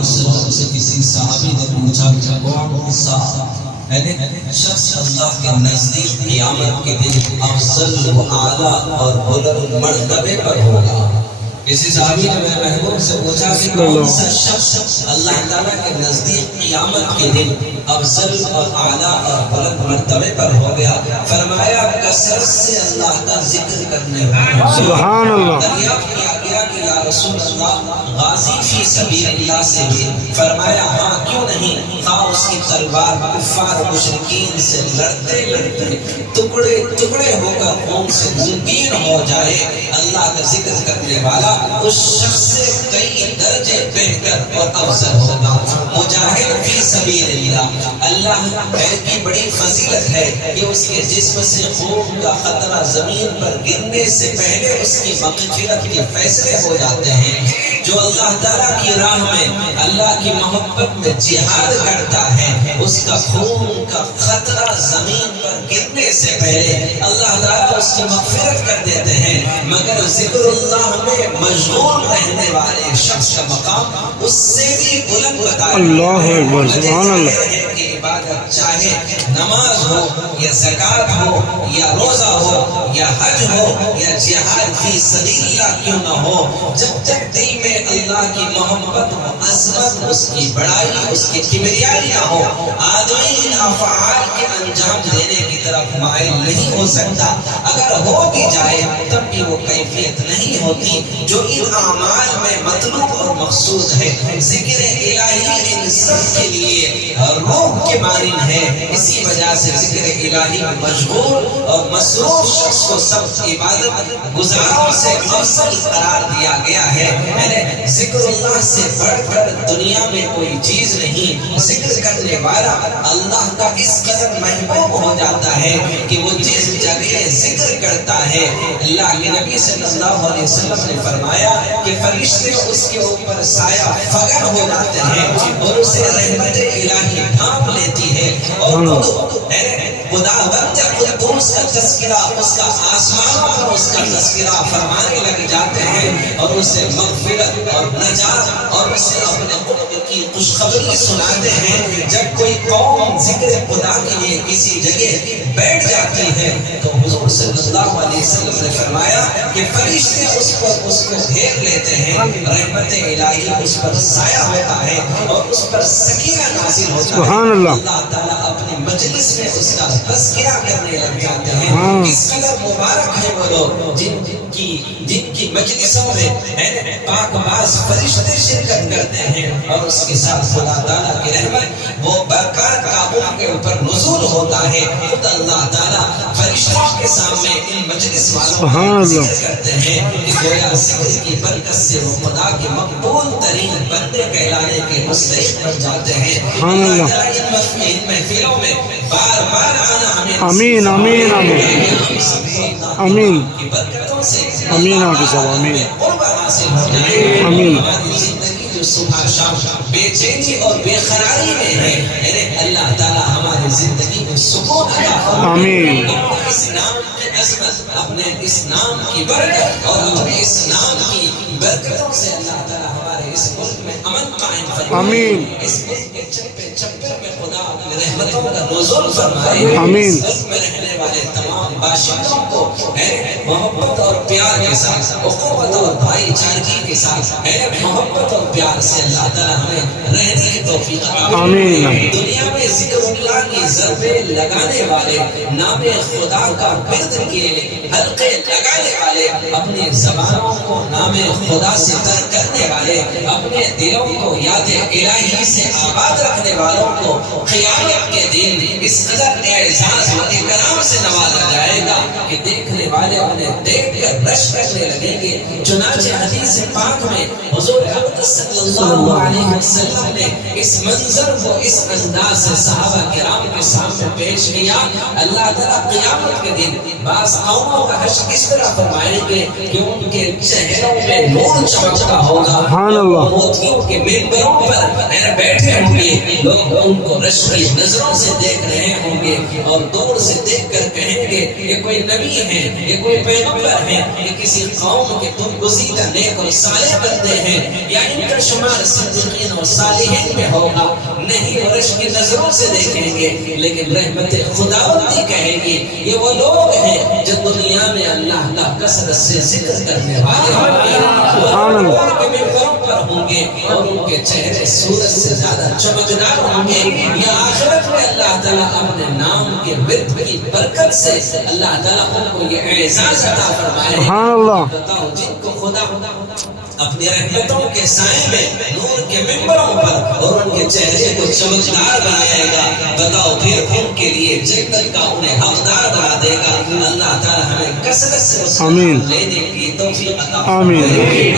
علیہ وسلم سے کسی صحابی نے پوچھا شخص اللہ کے نزدیک قیامت کے دن افضل و اعلیٰ اور بلند مرتبے پر ہوگا؟ کسی صحابی نے میرے محبوب سے پوچھا کہ کون سا شخص اللہ تعالیٰ کے نزدیک قیامت کے دن افضل اور اعلیٰ اور بلند مرتبے پر ہو گیا؟ فرمایا کثرت سے اللہ کا ذکر کرنے والا۔ سبحان اللہ۔ دریافت کیا گیا کہ یا رسول اللہ غازی فی سبیل اللہ سے بھی؟ فرمایا ہاں کیوں نہیں، خواہ اس کی تلوار کفار مشرکین سے لڑتے لڑتے ٹکڑے ٹکڑے ہو کر خون سے غمگین ہو جائے، اللہ کا ذکر کرنے والا اس شخص سے کئی درجے بہتر اور افضل ہوگا۔ مجاہد فی سبیل اللہ، اللہ کی بڑی فضیلت ہے کہ اس کے جسم سے خون کا خطرہ زمین پر گرنے سے پہلے اس کی مغفرت کے فیصلے ہو جاتے ہیں۔ جو اللہ تعالیٰ کی راہ میں اللہ کی محبت میں جہاد کرتا ہے، اس کا خون کا خطرہ زمین پر گرنے سے پہلے اللہ تعالیٰ اس کی مغفرت کر دیتے ہیں۔ مگر ذکر اللہ میں مشغول رہنے والے شخص کا مقام اس سے بھی بلند بتایا۔ اللہ اکبر، سبحان اللہ۔ عبادت چاہے نماز ہو یا زکوٰۃ ہو یا روزہ ہو یا حج ہو یا جہاد فی سبیل اللہ کیوں نہ ہو، جب تک دل میں اللہ کی محبت و عظمت، اس کی بڑائی، اس کی کبریائی نہ ہو، آدمی ان افعال کے انجام دینے کی طرف مائل نہیں ہو سکتا۔ اگر ہو بھی جائے تب بھی وہ کیفیت نہیں ہوتی جو ان اعمال میں مطلوب اور مقصود ہے۔ ذکر الہی ان سب کے لیے روح کے مانند ہے، اسی وجہ سے ذکر الہی مشغول اور مسرور شخص کو سب عبادت گزاروں سے افضل قرار دیا گیا ہے۔ یعنی ذکر اللہ سے بڑھ کر دنیا میں کوئی چیز نہیں۔ ذکر کرنے والا اللہ کا اس قدر محبوب ہو جاتا ہے کہ وہ جس جگہ ذکر کرتا ہے، اللہ کے نبی صلی اللہ علیہ وسلم نے فرمایا کہ فرشتے اس کے اوپر سایہ فگن ہو جاتے ہیں اور اسے رحمت الہی ڈھانپ لیتی ہے، اور خداوند قدوس کا تذکرہ، اس کا آسمانوں پر اس کا تذکرہ فرمانے لگ جاتے ہیں اور اسے مغفرت اور نجات اور اسے اپنے قرب کی خوشخبری سناتے ہیں۔ جب کوئی قوم ذکر خدا کے لیے کسی جگہ بیٹھ جاتی ہے تو حضور صلی اللہ علیہ وسلم نے فرمایا کہ فرشتے اس کو گھیر لیتے ہیں، رحمت الہی اس پر سایہ ہوتا ہے اور اس پر سکینہ نازل ہوتا ہے۔ سبحان اللہ۔ اللہ تعالیٰ اپنی مجلس میں اس کا تذکرہ کرنے لگ جاتے ہیں۔ کس قدر مبارک ہے وہ لوگ جن کی مجلسوں میں پاک باز فرشتے شرکت کرتے ہیں اور اس کے ساتھ خدا تعالیٰ کی رحمت وہ برکات کا ان کے اوپر نزول ہوتا ہے۔ خود اللہ تعالیٰ فرشتوں کے سامنے ان مجلس والوں کا ذکر کرتے ہیں کہ گویا ذکر کی برکت سے وہ خدا کے مقبول ترین بندے کہلانے کے مستحق بن جاتے ہیں۔ اللہ تعالیٰ ان محفلوں میں بار بار آنا ہمیں آمین آمین آمین آمین آمین آپ سب آمین آمین۔ ہماری زندگی جو صبح شام بے چینی اور بے قراری میں ہے، یعنی اللہ تعالیٰ ہماری زندگی میں سکون عطا فرمائے۔ آمین۔ اس نام کی عظمت، اپنے اس نام کی برکت اور اپنے اس نام کی برکتوں سے اللہ تعالیٰ ہمارے اس ملک میں امن قائم فرمائے۔ آمین۔ اس ملک کے چپے چپے میں خدا اپنی رحمتوں کا نزول فرمائے۔ آمین۔ اس ملک میں رہنے والے تمام باشندوں کو محبت اور پیار کے ساتھ، اخوت اور بھائی چارگی کے ساتھ محبت اور پیار سے اللہ تعالیٰ ہمیں رہنے کی توفیق عطا فرمائے۔ آمین۔ دنیا میں ذکر اللہ کی ضربیں لگانے والے، نام خدا کا ورد کے حلقے لگانے والے، اپنی زبانوں کو نام خدا سے تر کرنے والے، اپنے دلوں کو یاد الہی سے آباد رکھنے والوں کو قیامت کے دن اس قدر اعزاز و اکرام سے نوازا جائے گا کہ دیکھنے والے انہیں دیکھ کر رش کرنے لگیں گے۔ چنانچہ حدیث پاک میں حضور اقدس صلی اللہ علیہ وسلم نے اس منظر کو اس انداز سے صحابہ کرام کے سامنے پیش کیا۔ اللہ تعالیٰ قیامت کے دن بعض قوموں کا حشر اس طرح فرمائیں گے کہ ان کے چہروں میں نور چمکتا ہوگا، اللہ موتیوں کے ممبروں پر بیٹھے ہوں گے، لوگ ان کو رشکی نظروں سے دیکھ رہے ہوں گے اور دور سے دیکھ کر کہیں گے یہ کوئی نبی ہے، یہ کوئی پیغمبر ہے، یہ کسی قوم کے برگزیدہ نیک اور صالح بندے ہیں، یا ان کا شمار صدیقین اور صالحین میں ہوگا۔ نہیں، وہ رشکی نظروں سے دیکھیں گے، لیکن رحمت خداوندی کہے گی یہ وہ لوگ ہیں جو دنیا میں اللہ کا کثرت سے ذکر کرنے والے ہوں گے، وہ لوگ کے ممبروں پر ہوں گے اور ان کے چہرے سورج سے زیادہ چمکدار ہوں گے۔ یا آخرت میں اللہ تعالیٰ اپنے نام کے ورد کی برکت سے اللہ تعالیٰ ان کو یہ اعزاز عطا فرمائے۔ سبحان اللہ۔ بتاؤ، جن کو خدا اپنی رحمتوں کے سائے میں نور کے ممبروں پر اور ان کے چہرے کو چمکدار بنائے گا، بتاؤ پھر ان کے لیے جنت کا انہیں حقدار بنا دے گا۔ اللہ تعالیٰ ہمیں کثرت سے اس کا آمین۔ لینے کی توفیق عطا آمین۔ فرمائے۔